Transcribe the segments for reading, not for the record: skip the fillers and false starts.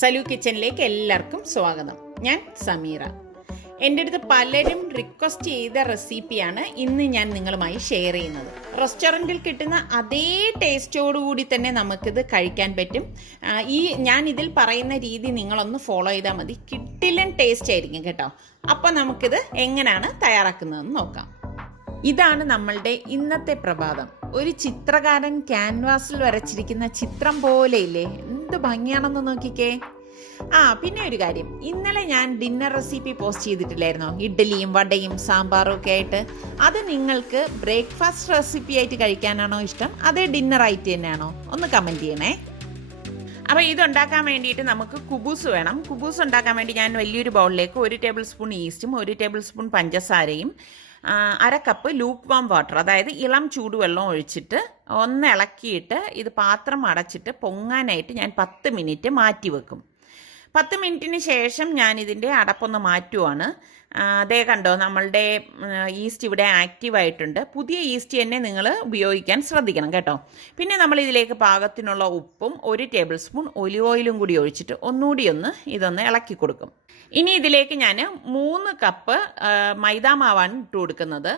സലു കിച്ചണിലേക്ക് എല്ലാവർക്കും സ്വാഗതം. ഞാൻ സമീറ. എൻ്റെ അടുത്ത് പലരും റിക്വസ്റ്റ് ചെയ്ത റെസിപ്പിയാണ് ഇന്ന് ഞാൻ നിങ്ങളുമായി ഷെയർ ചെയ്യുന്നത്. റെസ്റ്റോറൻറ്റിൽ കിട്ടുന്ന അതേ ടേസ്റ്റോടുകൂടി തന്നെ നമുക്കിത് കഴിക്കാൻ പറ്റും. ഞാൻ ഇതിൽ പറയുന്ന രീതി നിങ്ങളൊന്ന് ഫോളോ ചെയ്താൽ മതി. കിട്ടിലൻ ടേസ്റ്റ് ആയിരിക്കും കേട്ടോ. അപ്പോൾ നമുക്കിത് എങ്ങനെയാണ് തയ്യാറാക്കുന്നതെന്ന് നോക്കാം. ഇതാണ് നമ്മളുടെ ഇന്നത്തെ പ്രഭാതം. ഒരു ചിത്രകാരൻ ക്യാൻവാസിൽ വരച്ചിരിക്കുന്ന ചിത്രം പോലെയില്ലേ? എന്ത് ഭംഗിയാണെന്ന് നോക്കിക്കേ. പിന്നെ ഒരു കാര്യം, ഇന്നലെ ഞാൻ ഡിന്നർ റെസിപ്പി പോസ്റ്റ് ചെയ്തിട്ടില്ലായിരുന്നോ? ഇഡ്ഡലിയും വടയും സാമ്പാറും ഒക്കെ ആയിട്ട്. അത് നിങ്ങൾക്ക് ബ്രേക്ക്ഫാസ്റ്റ് റെസിപ്പി ആയിട്ട് കഴിക്കാനാണോ ഇഷ്ടം, അതേ ഡിന്നർ ആയിട്ട് തന്നെയാണോ? ഒന്ന് കമൻറ്റ് ചെയ്യണേ. അപ്പോൾ ഇതുണ്ടാക്കാൻ വേണ്ടിയിട്ട് നമുക്ക് കുബൂസ് വേണം. കുബൂസ് ഉണ്ടാക്കാൻ വേണ്ടി ഞാൻ വലിയൊരു ബൗളിലേക്ക് 1 ടേബിൾ സ്പൂൺ ഈസ്റ്റും 1 ടേബിൾ സ്പൂൺ പഞ്ചസാരയും 1/2 കപ്പ് ലൂക്ക് വാം വാട്ടർ, അതായത് ഇളം ചൂടുവെള്ളം ഒഴിച്ചിട്ട് ഒന്ന് ഇളക്കിയിട്ട് ഇത് പാത്രം അടച്ചിട്ട് പൊങ്ങാനായിട്ട് ഞാൻ 10 മിനിറ്റ് മാറ്റി വെക്കും. 10 മിനിറ്റിന് ശേഷം ഞാൻ ഇതിൻ്റെ അടപ്പൊന്ന് മാറ്റുവാണ്. അതേ കണ്ടോ, നമ്മളുടെ ഈസ്റ്റ് ഇവിടെ ആക്റ്റീവായിട്ടുണ്ട്. പുതിയ ഈസ്റ്റ് തന്നെ നിങ്ങൾ ഉപയോഗിക്കാൻ ശ്രദ്ധിക്കണം കേട്ടോ. പിന്നെ നമ്മൾ ഇതിലേക്ക് പാകത്തിനുള്ള ഉപ്പും 1 ടേബിൾ സ്പൂൺ ഒലിവ് ഓയിലും കൂടി ഒഴിച്ചിട്ട് ഒന്നുകൂടി ഇതൊന്ന് ഇളക്കി കൊടുക്കും. ഇനി ഇതിലേക്ക് ഞാൻ 3 കപ്പ് മൈദാമാവാണ് ഇട്ട് കൊടുക്കുന്നത്.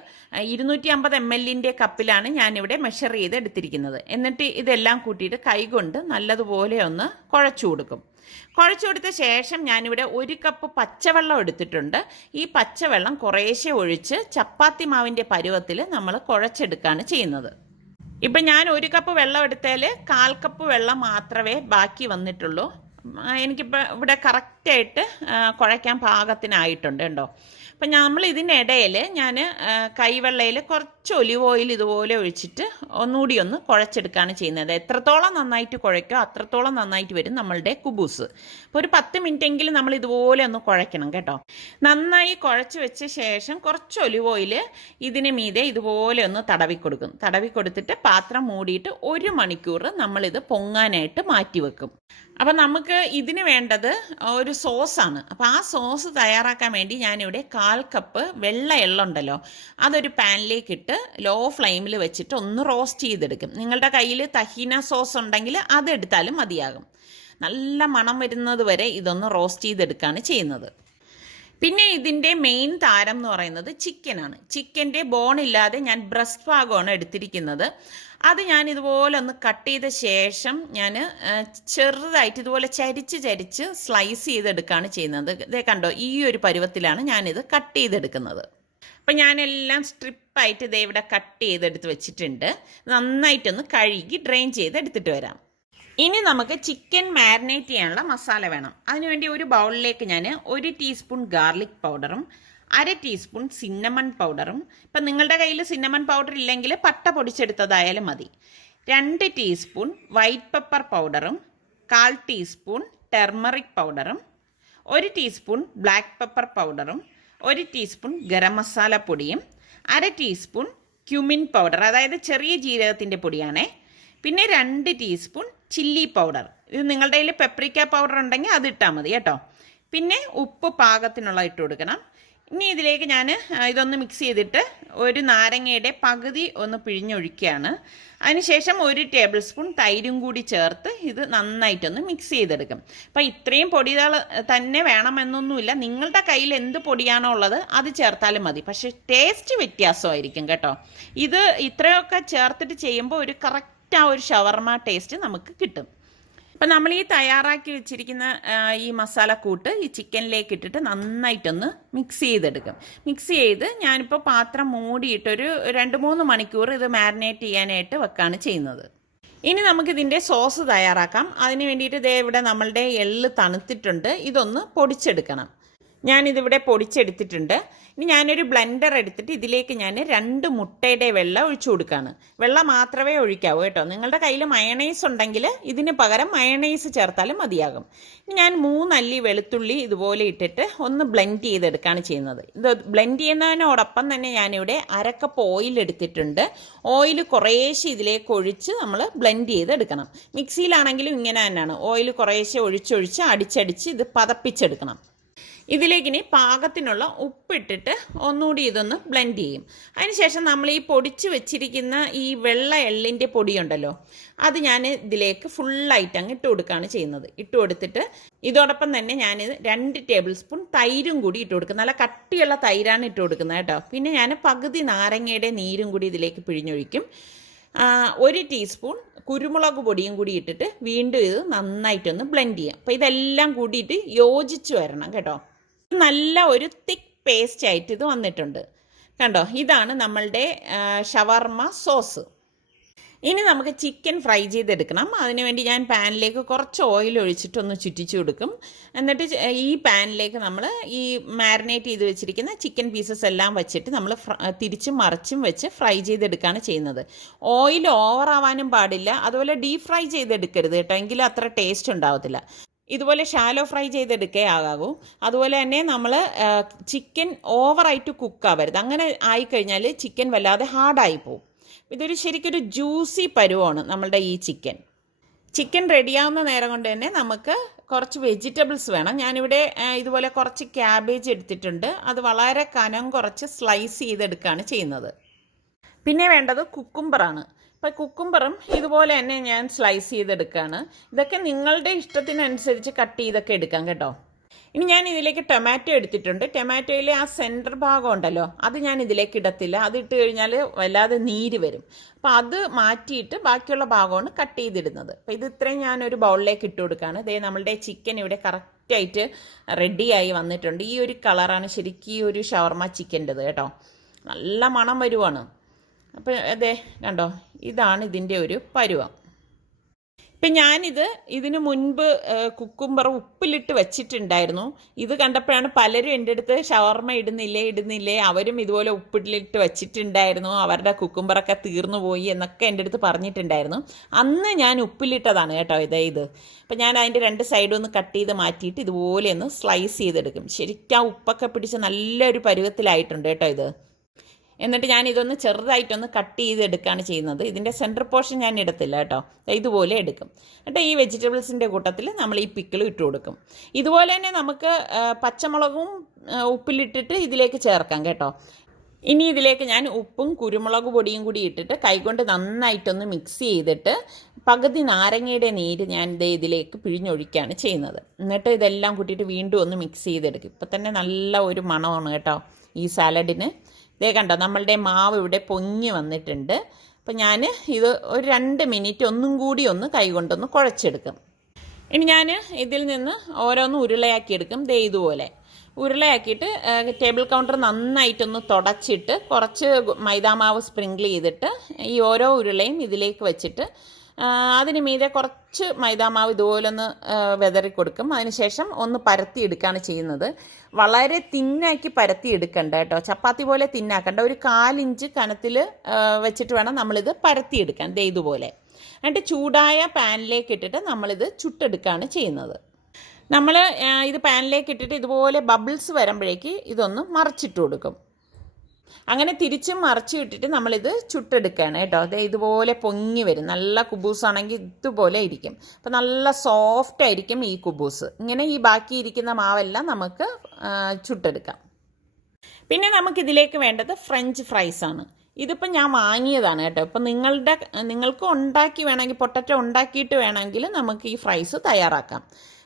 250 ml കപ്പിലാണ് ഞാനിവിടെ മെഷർ ചെയ്ത് എടുത്തിരിക്കുന്നത്. എന്നിട്ട് ഇതെല്ലാം കൂട്ടിയിട്ട് കൈകൊണ്ട് നല്ലതുപോലെ ഒന്ന് കുഴച്ചു കൊടുക്കും. കുഴച്ചു കൊടുത്ത ശേഷം ഞാനിവിടെ 1 കപ്പ് പച്ചവെള്ളം എടുത്തിട്ടുണ്ട്. ഈ പച്ചവെള്ളം കുറേശ്ശെ ഒഴിച്ച് ചപ്പാത്തി മാവിൻ്റെ പരുവത്തിൽ നമ്മൾ കുഴച്ചെടുക്കുകയാണ് ചെയ്യുന്നത്. ഇപ്പം ഞാൻ 1 കപ്പ് വെള്ളം എടുത്താൽ 1/4 കപ്പ് വെള്ളം മാത്രമേ ബാക്കി വന്നിട്ടുള്ളൂ. എനിക്കിപ്പോൾ ഇവിടെ കറക്റ്റായിട്ട് കുഴയ്ക്കാൻ പാകത്തിനായിട്ടുണ്ട് കേട്ടോ. അപ്പം നമ്മൾ ഇതിനിടയിൽ ഞാൻ കൈവെള്ളയിൽ കുറച്ച് ഒലിവ് ഓയിൽ ഇതുപോലെ ഒഴിച്ചിട്ട് ഒന്നുകൂടി കുഴച്ചെടുക്കുകയാണ് ചെയ്യുന്നത്. എത്രത്തോളം നന്നായിട്ട് കുഴയ്ക്കോ അത്രത്തോളം നന്നായിട്ട് വരും നമ്മളുടെ കുബൂസ്. അപ്പോൾ ഒരു 10 മിനിറ്റെങ്കിലും നമ്മൾ ഇതുപോലെ കുഴയ്ക്കണം കേട്ടോ. നന്നായി കുഴച്ച് വെച്ച ശേഷം കുറച്ച് ഒലിവ് ഓയിൽ ഇതിന് മീതെ ഇതുപോലെ തടവി കൊടുക്കും. തടവി കൊടുത്തിട്ട് പാത്രം മൂടിയിട്ട് 1 മണിക്കൂർ നമ്മളിത് പൊങ്ങാനായിട്ട് മാറ്റി വെക്കും. അപ്പം നമുക്ക് ഇതിന് വേണ്ടത് ഒരു സോസാണ്. അപ്പോൾ ആ സോസ് തയ്യാറാക്കാൻ വേണ്ടി ഞാനിവിടെ 1/4 കപ്പ് വെള്ള എള്ളുണ്ടല്ലോ, അതൊരു പാനിലേക്ക് ഇട്ട് ലോ ഫ്ലെയിമിൽ വെച്ചിട്ട് ഒന്ന് റോസ്റ്റ് ചെയ്തെടുക്കും. നിങ്ങളുടെ കയ്യിൽ തഹീന സോസ് ഉണ്ടെങ്കിൽ അതെടുത്താലും മതിയാകും. നല്ല മണം വരുന്നത് വരെ ഇതൊന്ന് റോസ്റ്റ് ചെയ്തെടുക്കുകയാണ് ചെയ്യുന്നത്. പിന്നെ ഇതിൻ്റെ മെയിൻ താരം എന്ന് പറയുന്നത് ചിക്കനാണ്. ചിക്കൻ്റെ ബോണില്ലാതെ ഞാൻ ബ്രസ്റ്റ് ഭാഗമാണ് എടുത്തിരിക്കുന്നത്. അത് ഞാൻ ഇതുപോലെ കട്ട് ചെയ്ത ശേഷം ഞാൻ ചെറുതായിട്ട് ഇതുപോലെ ചരിച്ച് സ്ലൈസ് ചെയ്തെടുക്കുകയാണ് ചെയ്യുന്നത്. ഇതേ കണ്ടോ, ഈ ഒരു പരുവത്തിലാണ് ഞാനിത് കട്ട് ചെയ്തെടുക്കുന്നത്. അപ്പം ഞാനെല്ലാം സ്ട്രിപ്പായിട്ട് ഇതേ ഇവിടെ കട്ട് ചെയ്തെടുത്ത് വെച്ചിട്ടുണ്ട്. നന്നായിട്ടൊന്ന് കഴുകി ഡ്രെയിൻ ചെയ്തെടുത്തിട്ട് വരാം. ഇനി നമുക്ക് ചിക്കൻ മാരിനേറ്റ് ചെയ്യാനുള്ള മസാല വേണം. അതിനുവേണ്ടി ഒരു ബൗളിലേക്ക് ഞാൻ 1 ടീസ്പൂൺ ഗാർലിക് പൗഡറും 1/2 ടീസ്പൂൺ സിന്നമൺ പൗഡറും, ഇപ്പം നിങ്ങളുടെ കയ്യിൽ സിന്നമൺ പൗഡർ ഇല്ലെങ്കിൽ പട്ട പൊടിച്ചെടുത്തതായാലും മതി, 2 ടീസ്പൂൺ വൈറ്റ് പെപ്പർ പൗഡറും 1/4 ടീസ്പൂൺ ടെർമറിക് പൗഡറും 1 ടീസ്പൂൺ ബ്ലാക്ക് പെപ്പർ പൗഡറും 1 ടീസ്പൂൺ ഗരം മസാല പൊടിയും 1/2 ടീസ്പൂൺ ക്യുമിൻ പൗഡർ, അതായത് ചെറിയ ജീരകത്തിൻ്റെ പൊടിയാണേ. പിന്നെ 2 ടീസ്പൂൺ ചില്ലി പൗഡർ. ഇത് നിങ്ങളുടെ കയ്യിൽ പെപ്രിക്ക പൗഡർ ഉണ്ടെങ്കിൽ അത് ഇട്ടാൽ മതി കേട്ടോ. പിന്നെ ഉപ്പ് പാകത്തിനുള്ള ഇട്ട് കൊടുക്കണം. ഇനി ഇതിലേക്ക് ഞാൻ ഇതൊന്ന് മിക്സ് ചെയ്തിട്ട് ഒരു നാരങ്ങയുടെ പകുതി പിഴിഞ്ഞൊഴിക്കുകയാണ്. അതിനുശേഷം 1 ടേബിൾ സ്പൂൺ തൈരും കൂടി ചേർത്ത് ഇത് നന്നായിട്ടൊന്ന് മിക്സ് ചെയ്തെടുക്കും. അപ്പം ഇത്രയും പൊടികൾ തന്നെ വേണമെന്നൊന്നുമില്ല. നിങ്ങളുടെ കയ്യിൽ എന്ത് പൊടിയാണോ ഉള്ളത് അത് ചേർത്താലും മതി. പക്ഷേ ടേസ്റ്റ് വ്യത്യാസമായിരിക്കും കേട്ടോ. ഇത് ഇത്രയൊക്കെ ചേർത്തിട്ട് ചെയ്യുമ്പോൾ ഒരു കറക്റ്റ് ആ ഒരു ഷവർമ ടേസ്റ്റ് നമുക്ക് കിട്ടും. അപ്പം നമ്മൾ ഈ തയ്യാറാക്കി വെച്ചിരിക്കുന്ന ഈ മസാലക്കൂട്ട് ഈ ചിക്കനിലേക്ക് ഇട്ടിട്ട് നന്നായിട്ടൊന്ന് മിക്സ് ചെയ്തെടുക്കും. മിക്സ് ചെയ്ത് ഞാനിപ്പോൾ പാത്രം മൂടിയിട്ടൊരു 2-3 മണിക്കൂർ ഇത് മാരിനേറ്റ് ചെയ്യാനായിട്ട് വെക്കുകയാണ് ചെയ്യുന്നത്. ഇനി നമുക്കിതിൻ്റെ സോസ് തയ്യാറാക്കാം. അതിന് വേണ്ടിയിട്ട് ഇതേ ഇവിടെ നമ്മളുടെ എള്ള് തണുത്തിട്ടുണ്ട്. ഇതൊന്ന് പൊടിച്ചെടുക്കണം. ഞാനിതിവിടെ പൊടിച്ചെടുത്തിട്ടുണ്ട്. ഇനി ഞാനൊരു ബ്ലെൻഡർ എടുത്തിട്ട് ഇതിലേക്ക് ഞാൻ 2 മുട്ടയുടെ വെള്ളം ഒഴിച്ചു കൊടുക്കുകയാണ്. വെള്ളം മാത്രമേ ഒഴിക്കാവൂ കേട്ടോ. നിങ്ങളുടെ കയ്യിൽ മയണൈസ് ഉണ്ടെങ്കിൽ ഇതിന് പകരം മയണൈസ് ചേർത്താലും മതിയാകും. ഇനി ഞാൻ 3 അല്ലി വെളുത്തുള്ളി ഇതുപോലെ ഇട്ടിട്ട് ഒന്ന് ബ്ലെൻഡ് ചെയ്തെടുക്കുകയാണ് ചെയ്യുന്നത്. ഇത് ബ്ലെൻഡ് ചെയ്യുന്നതിനോടൊപ്പം തന്നെ ഞാനിവിടെ 1/2 കപ്പ് ഓയിൽ എടുത്തിട്ടുണ്ട്. ഓയിൽ കുറേശ്ശെ ഇതിലേക്ക് ഒഴിച്ച് നമ്മൾ ബ്ലെൻഡ് ചെയ്തെടുക്കണം. മിക്സിയിലാണെങ്കിലും ഇങ്ങനെ തന്നെയാണ്, ഓയിൽ കുറേശ്ശെ ഒഴിച്ചൊഴിച്ച് അടിച്ചടിച്ച് ഇത് പതപ്പിച്ചെടുക്കണം. ഇതിലേക്ക് ഇനി പാകത്തിനുള്ള ഉപ്പിട്ടിട്ട് ഒന്നുകൂടി ഇതൊന്ന് ബ്ലെൻഡ് ചെയ്യും. അതിനുശേഷം നമ്മൾ ഈ പൊടിച്ച് വെച്ചിരിക്കുന്ന ഈ വെള്ള എള്ളിൻ്റെ പൊടിയുണ്ടല്ലോ, അത് ഞാൻ ഇതിലേക്ക് ഫുള്ളായിട്ട് അങ്ങ് ഇട്ട് കൊടുക്കുകയാണ് ചെയ്യുന്നത്. ഇട്ട് കൊടുത്തിട്ട് ഇതോടൊപ്പം തന്നെ ഞാൻ 2 ടേബിൾ സ്പൂൺ തൈരും കൂടി ഇട്ട് കൊടുക്കും. നല്ല കട്ടിയുള്ള തൈരാണ് ഇട്ട് കൊടുക്കുന്നത് കേട്ടോ. പിന്നെ ഞാൻ പകുതി നാരങ്ങയുടെ നീരും കൂടി ഇതിലേക്ക് പിഴിഞ്ഞൊഴിക്കും. 1 ടീസ്പൂൺ കുരുമുളക് പൊടിയും കൂടി ഇട്ടിട്ട് വീണ്ടും ഇത് നന്നായിട്ടൊന്ന് ബ്ലെൻഡ് ചെയ്യാം. അപ്പോൾ ഇതെല്ലാം കൂടിയിട്ട് യോജിച്ച് വരണം കേട്ടോ. നല്ല ഒരു തിക്ക് പേസ്റ്റ് ആയിട്ട് ഇത് വന്നിട്ടുണ്ട് കണ്ടോ. ഇതാണ് നമ്മളുടെ ഷവർമ്മ സോസ്. ഇനി നമുക്ക് ചിക്കൻ ഫ്രൈ ചെയ്തെടുക്കണം. അതിനുവേണ്ടി ഞാൻ പാനിലേക്ക് കുറച്ച് ഓയിൽ ഒഴിച്ചിട്ടൊന്ന് ചുറ്റിച്ചു കൊടുക്കും. എന്നിട്ട് ഈ പാനിലേക്ക് നമ്മൾ ഈ മാരിനേറ്റ് ചെയ്ത് വെച്ചിരിക്കുന്ന ചിക്കൻ പീസസ് എല്ലാം വെച്ചിട്ട് നമ്മൾ തിരിച്ചും മറിച്ചും വെച്ച് ഫ്രൈ ചെയ്തെടുക്കുകയാണ് ചെയ്യുന്നത്. ഓയിൽ ഓവറാവാനും പാടില്ല, അതുപോലെ ഡീപ് ഫ്രൈ ചെയ്തെടുക്കരുത് കേട്ടോ, എങ്കിലും അത്ര ടേസ്റ്റ് ഉണ്ടാവത്തില്ല. ഇതുപോലെ ഷാലോ ഫ്രൈ ചെയ്തെടുക്കേ ആകാവൂ. അതുപോലെ തന്നെ നമ്മൾ ചിക്കൻ ഓവറായിട്ട് കുക്കാവരുത്. അങ്ങനെ ആയിക്കഴിഞ്ഞാൽ ചിക്കൻ വല്ലാതെ ഹാർഡായി പോകും. ഇതൊരു ശരിക്കൊരു ജ്യൂസി പരുവമാണ് നമ്മളുടെ ഈ ചിക്കൻ റെഡിയാവുന്ന നേരം കൊണ്ട് തന്നെ നമുക്ക് കുറച്ച് വെജിറ്റബിൾസ് വേണം. ഞാനിവിടെ ഇതുപോലെ കുറച്ച് ക്യാബേജ് എടുത്തിട്ടുണ്ട്. അത് വളരെ കനം കുറച്ച് സ്ലൈസ് ചെയ്തെടുക്കുകയാണ് ചെയ്യുന്നത്. പിന്നെ വേണ്ടത് കുക്കുംബറാണ്. അപ്പോൾ കുക്കുംബറും ഇതുപോലെ തന്നെ ഞാൻ സ്ലൈസ് ചെയ്തെടുക്കുകയാണ്. ഇതൊക്കെ നിങ്ങളുടെ ഇഷ്ടത്തിനനുസരിച്ച് കട്ട് ചെയ്തൊക്കെ എടുക്കാം കേട്ടോ. ഇനി ഞാൻ ഇതിലേക്ക് ടൊമാറ്റോ എടുത്തിട്ടുണ്ട്. ടൊമാറ്റോയിലെ ആ സെൻറ്റർ ഭാഗം ഉണ്ടല്ലോ, അത് ഞാൻ ഇതിലേക്ക് ഇടത്തില്ല. അത് ഇട്ട് കഴിഞ്ഞാൽ വല്ലാതെ നീര് വരും. അപ്പോൾ അത് മാറ്റിയിട്ട് ബാക്കിയുള്ള ഭാഗമാണ് കട്ട് ചെയ്തിടുന്നത്. അപ്പോൾ ഇത് ഇത്രയും ഞാനൊരു ബൗളിലേക്ക് ഇട്ട് കൊടുക്കുകയാണ്. ഇതേ നമ്മളുടെ ചിക്കൻ ഇവിടെ കറക്റ്റായിട്ട് റെഡിയായി വന്നിട്ടുണ്ട്. ഈ ഒരു കളറാണ് ശരിക്കും ഈ ഒരു ഷവർമ ചിക്കൻ്റെത് കേട്ടോ. നല്ല മണം വരുവാണ്. അപ്പോൾ അതെ കണ്ടോ, ഇതാണ് ഇതിൻ്റെ ഒരു പരുവം. ഇപ്പം ഞാനിത് ഇതിനു മുൻപ് കുക്കുംബർ ഉപ്പിലിട്ട് വെച്ചിട്ടുണ്ടായിരുന്നു. ഇത് കണ്ടപ്പോഴാണ് പലരും എൻ്റെ അടുത്ത് ഷവർമ ഇടുന്നില്ലേ, അവരും ഇതുപോലെ ഉപ്പിലിട്ട് വെച്ചിട്ടുണ്ടായിരുന്നു, അവരുടെ കുക്കുംബറൊക്കെ തീർന്നു പോയി എന്നൊക്കെ എൻ്റെ അടുത്ത് പറഞ്ഞിട്ടുണ്ടായിരുന്നു. അന്ന് ഞാൻ ഉപ്പിലിട്ടതാണ് കേട്ടോ ഇത്. അപ്പം ഞാൻ അതിൻ്റെ 2 സൈഡും ഒന്ന് കട്ട് ചെയ്ത് മാറ്റിയിട്ട് ഇതുപോലെ ഒന്ന് സ്ലൈസ് ചെയ്തെടുക്കും. ശരിക്കും ആ ഉപ്പൊക്കെ പിടിച്ച് നല്ലൊരു പരുവത്തിലായിട്ടുണ്ട് കേട്ടോ ഇത്. എന്നിട്ട് ഞാൻ ഇതൊന്ന് ചെറുതായിട്ടൊന്ന് കട്ട് ചെയ്തെടുക്കുകയാണ് ചെയ്യുന്നത്. ഇതിൻ്റെ സെൻറ്റർ പോർഷൻ ഞാൻ ഇടത്തില്ല കേട്ടോ, ഇതുപോലെ എടുക്കും. എന്നിട്ട് ഈ വെജിറ്റബിൾസിൻ്റെ കൂട്ടത്തിൽ നമ്മൾ ഈ പിക്കിളും ഇട്ട് കൊടുക്കും. ഇതുപോലെ തന്നെ നമുക്ക് പച്ചമുളകും ഉപ്പിലിട്ടിട്ട് ഇതിലേക്ക് ചേർക്കാം കേട്ടോ. ഇനി ഇതിലേക്ക് ഞാൻ ഉപ്പും കുരുമുളക് പൊടിയും കൂടി ഇട്ടിട്ട് കൈകൊണ്ട് നന്നായിട്ടൊന്ന് മിക്സ് ചെയ്തിട്ട് പകുതി നാരങ്ങയുടെ നീര് ഞാൻ ഇതിലേക്ക് പിഴിഞ്ഞൊഴിക്കുകയാണ് ചെയ്യുന്നത്. എന്നിട്ട് ഇതെല്ലാം കൂട്ടിയിട്ട് വീണ്ടും ഒന്ന് മിക്സ് ചെയ്തെടുക്കും. ഇപ്പം തന്നെ നല്ല ഒരു മണമാണ് കേട്ടോ ഈ സാലഡിന്. ഇതേ കണ്ടോ, നമ്മളുടെ മാവ് ഇവിടെ പൊങ്ങി വന്നിട്ടുണ്ട്. അപ്പം ഞാൻ ഇത് ഒരു 2 മിനിറ്റ് ഒന്നും കൂടി ഒന്ന് കൈകൊണ്ടൊന്ന് കുഴച്ചെടുക്കും. ഇനി ഞാൻ ഇതിൽ നിന്ന് ഓരോന്ന് ഉരുളയാക്കിയെടുക്കും. ദേ ഇതുപോലെ ഉരുളയാക്കിയിട്ട് ടേബിൾ കൗണ്ടർ നന്നായിട്ടൊന്ന് തുടച്ചിട്ട് കുറച്ച് മൈദാമാവ് സ്പ്രിങ്കിൾ ചെയ്തിട്ട് ഈ ഓരോ ഉരുളയും ഇതിലേക്ക് വെച്ചിട്ട് അതിന് മീതെ കുറച്ച് മൈദാമാവ് ഇതുപോലെ ഒന്ന് വെതറി കൊടുക്കും. അതിനുശേഷം ഒന്ന് പരത്തിയെടുക്കുകയാണ് ചെയ്യുന്നത്. വളരെ തിന്നാക്കി പരത്തിയെടുക്കണ്ട കേട്ടോ, ചപ്പാത്തി പോലെ തിന്നാക്കണ്ട. ഒരു 1/4 ഇഞ്ച് കനത്തിൽ വെച്ചിട്ട് വേണം നമ്മളിത് പരത്തിയെടുക്കാൻ. ദേ ഇതുപോലെ. എന്നിട്ട് ചൂടായ പാനിലേക്ക് ഇട്ടിട്ട് നമ്മളിത് ചുട്ടെടുക്കുകയാണ് ചെയ്യുന്നത്. നമ്മൾ ഇത് പാനിലേക്ക് ഇട്ടിട്ട് ഇതുപോലെ ബബിൾസ് വരുമ്പോഴേക്ക് ഇതൊന്ന് മറിച്ചിട്ട് കൊടുക്കും. അങ്ങനെ തിരിച്ചും മറിച്ച് ഇട്ടിട്ട് നമ്മളിത് ചുട്ടെടുക്കുകയാണ് കേട്ടോ. അത് ഇതുപോലെ പൊങ്ങി വരും. നല്ല കുബൂസാണെങ്കിൽ ഇതുപോലെ ഇരിക്കും. അപ്പം നല്ല സോഫ്റ്റ് ആയിരിക്കും ഈ കുബൂസ്. ഇങ്ങനെ ഈ ബാക്കി ഇരിക്കുന്ന മാവെല്ലാം നമുക്ക് ചുട്ടെടുക്കാം. പിന്നെ നമുക്കിതിലേക്ക് വേണ്ടത് ഫ്രഞ്ച് ഫ്രൈസാണ്. ഇതിപ്പം ഞാൻ വാങ്ങിയതാണ് കേട്ടോ. ഇപ്പം നിങ്ങൾക്ക് ഉണ്ടാക്കി വേണമെങ്കിൽ പൊട്ടറ്റോ ഉണ്ടാക്കിയിട്ട് വേണമെങ്കിൽ നമുക്ക് ഈ ഫ്രൈസ് തയ്യാറാക്കാം.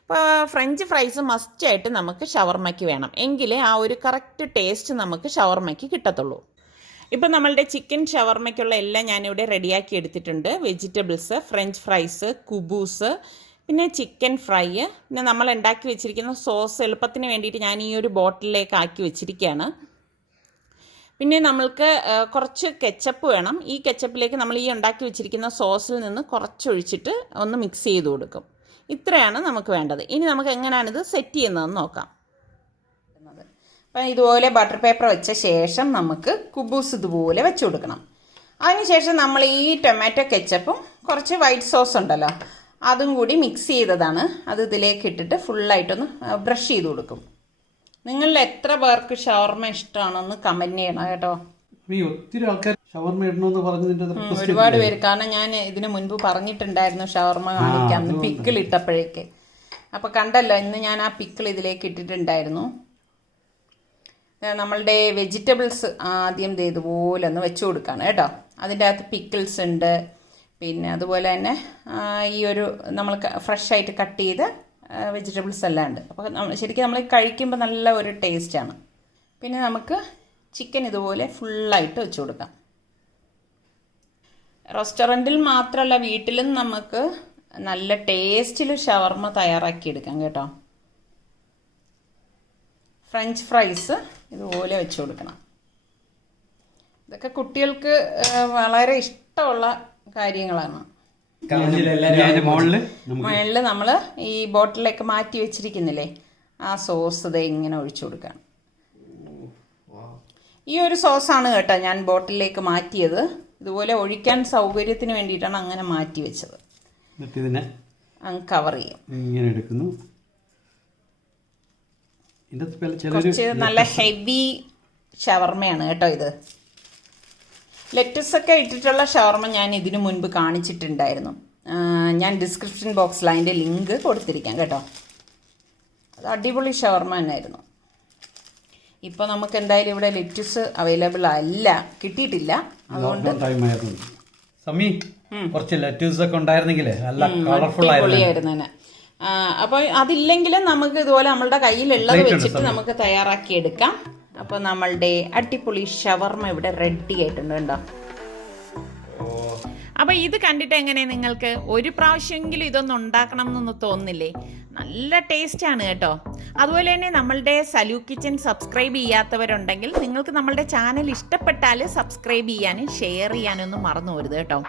ഇപ്പോൾ ഫ്രഞ്ച് ഫ്രൈസ് മസ്റ്റായിട്ട് നമുക്ക് ഷവർമ്മയ്ക്ക് വേണം, എങ്കിലേ ആ ഒരു കറക്റ്റ് ടേസ്റ്റ് നമുക്ക് ഷവർമ്മയ്ക്ക് കിട്ടത്തുള്ളൂ. ഇപ്പം നമ്മളുടെ ചിക്കൻ ഷവർമ്മയ്ക്കുള്ള എല്ലാം ഞാനിവിടെ റെഡിയാക്കി എടുത്തിട്ടുണ്ട്. വെജിറ്റബിൾസ്, ഫ്രഞ്ച് ഫ്രൈസ്, കുബൂസ്, പിന്നെ ചിക്കൻ ഫ്രൈ, പിന്നെ നമ്മൾ ഉണ്ടാക്കി വെച്ചിരിക്കുന്ന സോസ് എളുപ്പത്തിന് വേണ്ടിയിട്ട് ഞാൻ ഈ ഒരു ബോട്ടിലേക്ക് ആക്കി വെച്ചിരിക്കുകയാണ്. പിന്നെ നമ്മൾക്ക് കുറച്ച് കെച്ചപ്പ് വേണം. ഈ കെച്ചപ്പിലേക്ക് നമ്മൾ ഈ ഉണ്ടാക്കി വെച്ചിരിക്കുന്ന സോസിൽ നിന്ന് കുറച്ചൊഴിച്ചിട്ട് ഒന്ന് മിക്സ് ചെയ്ത് കൊടുക്കും. ഇത്രയാണ് നമുക്ക് വേണ്ടത്. ഇനി നമുക്ക് എങ്ങനെയാണിത് സെറ്റ് ചെയ്യുന്നതെന്ന് നോക്കാം. അപ്പം ഇതുപോലെ ബട്ടർ പേപ്പർ വെച്ച ശേഷം നമുക്ക് കുബൂസ് ഇതുപോലെ വെച്ച് കൊടുക്കണം. അതിനുശേഷം നമ്മൾ ഈ ടൊമാറ്റോ കെച്ചപ്പും കുറച്ച് വൈറ്റ് സോസ് ഉണ്ടല്ലോ, അതും കൂടി മിക്സ് ചെയ്തതാണ്. അത് ഇതിലേക്ക് ഇട്ടിട്ട് ഫുള്ളായിട്ടൊന്ന് ബ്രഷ് ചെയ്ത് കൊടുക്കും. നിങ്ങളിൽ എത്ര പേർക്ക് ഷവർമ്മ ഇഷ്ടമാണെന്ന് കമൻറ്റ് ചെയ്യണം കേട്ടോ. ഒത്തിരി ആൾക്കാർ ഷവർമ്മ ഇടണമെന്ന് പറഞ്ഞതിന്റെ ഒരുപാട് പേര്, കാരണം ഞാൻ ഇതിനു മുൻപ് പറഞ്ഞിട്ടുണ്ടായിരുന്നു ഷവർമ്മ കാണിക്കാമെന്ന് പിക്കിൾ ഇട്ടപ്പോഴേക്ക്. അപ്പോൾ കണ്ടല്ലോ, ഇന്ന് ഞാൻ ആ പിക്കിൾ ഇതിലേക്ക് ഇട്ടിട്ടുണ്ടായിരുന്നു. നമ്മളുടെ വെജിറ്റബിൾസ് ആദ്യം ഇതുപോലെ ഒന്ന് വെച്ച് കൊടുക്കുകയാണ് കേട്ടോ. അതിൻ്റെ അകത്ത് പിക്കിൾസ് ഉണ്ട്, പിന്നെ അതുപോലെ തന്നെ ഈ ഒരു നമ്മൾ ഫ്രഷ് ആയിട്ട് കട്ട് ചെയ്ത് വെജിറ്റബിൾസ് എല്ലാം ഉണ്ട്. അപ്പോൾ ശരിക്കും നമ്മൾ കഴിക്കുമ്പോൾ നല്ല ഒരു ടേസ്റ്റാണ്. പിന്നെ നമുക്ക് ചിക്കൻ ഇതുപോലെ ഫുള്ളായിട്ട് വെച്ച് കൊടുക്കാം. റെസ്റ്റോറൻറ്റിൽ മാത്രമല്ല, വീട്ടിലും നമുക്ക് നല്ല ടേസ്റ്റിൽ ഷവർമ തയ്യാറാക്കിയെടുക്കാം കേട്ടോ. ഫ്രഞ്ച് ഫ്രൈസ് ഇതുപോലെ വെച്ച് കൊടുക്കണം. ഇതൊക്കെ കുട്ടികൾക്ക് വളരെ ഇഷ്ടമുള്ള കാര്യങ്ങളാണ്. മുകളിൽ നമ്മൾ ഈ ബോട്ടിലേക്ക് മാറ്റി വെച്ചിരിക്കുന്നില്ലേ, ആ സോസ് ഇത് ഇങ്ങനെ ഒഴിച്ചു കൊടുക്കണം. ഈ ഒരു സോസാണ് കേട്ടോ ഞാൻ ബോട്ടിലേക്ക് മാറ്റിയത്. ഇതുപോലെ ഒഴിക്കാൻ സൗകര്യത്തിന് വേണ്ടിയിട്ടാണ് അങ്ങനെ മാറ്റി വെച്ചത്. കവർ ചെയ്യും. ഇങ്ങനെ എടുക്കുന്നു. കുറച്ച് നല്ല ഹെവി ഷവർമയാണ് കേട്ടോ ഇത്. ലെറ്റസൊക്കെ ഇട്ടിട്ടുള്ള ഷവർമ ഞാൻ ഇതിനു മുൻപ് കാണിച്ചിട്ടുണ്ടായിരുന്നു. ഞാൻ ഡിസ്ക്രിപ്ഷൻ ബോക്സിൽ അതിൻ്റെ ലിങ്ക് കൊടുത്തിരിക്കാം കേട്ടോ. അത് അടിപൊളി ഷവർമ തന്നെയായിരുന്നു. ഇപ്പോൾ നമുക്ക് എന്തായാലും ഇവിടെ ലെറ്റസ് അവൈലബിൾ അല്ല, കിട്ടിയിട്ടില്ല. അതുകൊണ്ട് കുറച്ച് ലെറ്റസ് ഒക്കെ ഉണ്ടായിരുന്നെങ്കിൽ നല്ല കളർഫുൾ ആയിരുന്നു. അപ്പോൾ അതില്ലെങ്കിലും നമുക്ക് ഇതുപോലെ നമ്മളുടെ കയ്യിലുള്ളത് വെച്ചിട്ട് നമുക്ക് തയ്യാറാക്കിയെടുക്കാം. അപ്പോൾ നമ്മളുടെ അടിപൊളി ഷവർമ ഇവിടെ റെഡി ആയിട്ടുണ്ട് കേട്ടോ. അപ്പോൾ ഇത് കണ്ടിട്ട് എങ്ങനെ നിങ്ങൾക്ക് ഒരു പ്രാവശ്യമെങ്കിലും ഇതൊന്നും ഉണ്ടാക്കണം എന്നൊന്നും തോന്നുന്നില്ലേ? നല്ല ടേസ്റ്റാണ് കേട്ടോ. അതുപോലെ തന്നെ നമ്മളുടെ സലൂ കിച്ചൻ സബ്സ്ക്രൈബ് ചെയ്യാത്തവരുണ്ടെങ്കിൽ നിങ്ങൾക്ക് നമ്മളുടെ ചാനൽ ഇഷ്ടപ്പെട്ടാൽ സബ്സ്ക്രൈബ് ചെയ്യാനും ഷെയർ ചെയ്യാനൊന്നും മറന്നു പോരുത് കേട്ടോ.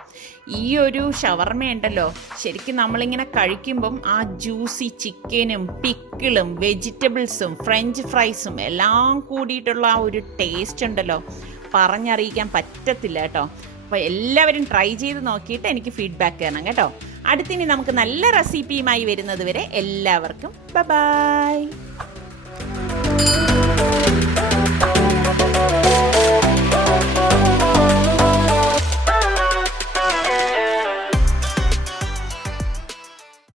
ഈ ഒരു ഷവർമ ഉണ്ടല്ലോ, ശരിക്കും നമ്മളിങ്ങനെ കഴിക്കുമ്പം ആ ജ്യൂസി ചിക്കനും പിക്കിളും വെജിറ്റബിൾസും ഫ്രഞ്ച് ഫ്രൈസും എല്ലാം കൂടിയിട്ടുള്ള ആ ഒരു ടേസ്റ്റ് ഉണ്ടല്ലോ, പറഞ്ഞറിയിക്കാൻ പറ്റത്തില്ല കേട്ടോ. അപ്പോൾ എല്ലാവരും ട്രൈ ചെയ്ത് നോക്കിയിട്ട് എനിക്ക് ഫീഡ്ബാക്ക് തരണം കേട്ടോ. അടുത്തിനി നമുക്ക് നല്ല റെസിപ്പിയുമായി വരുന്നത് വരെ എല്ലാവർക്കും ബൈ.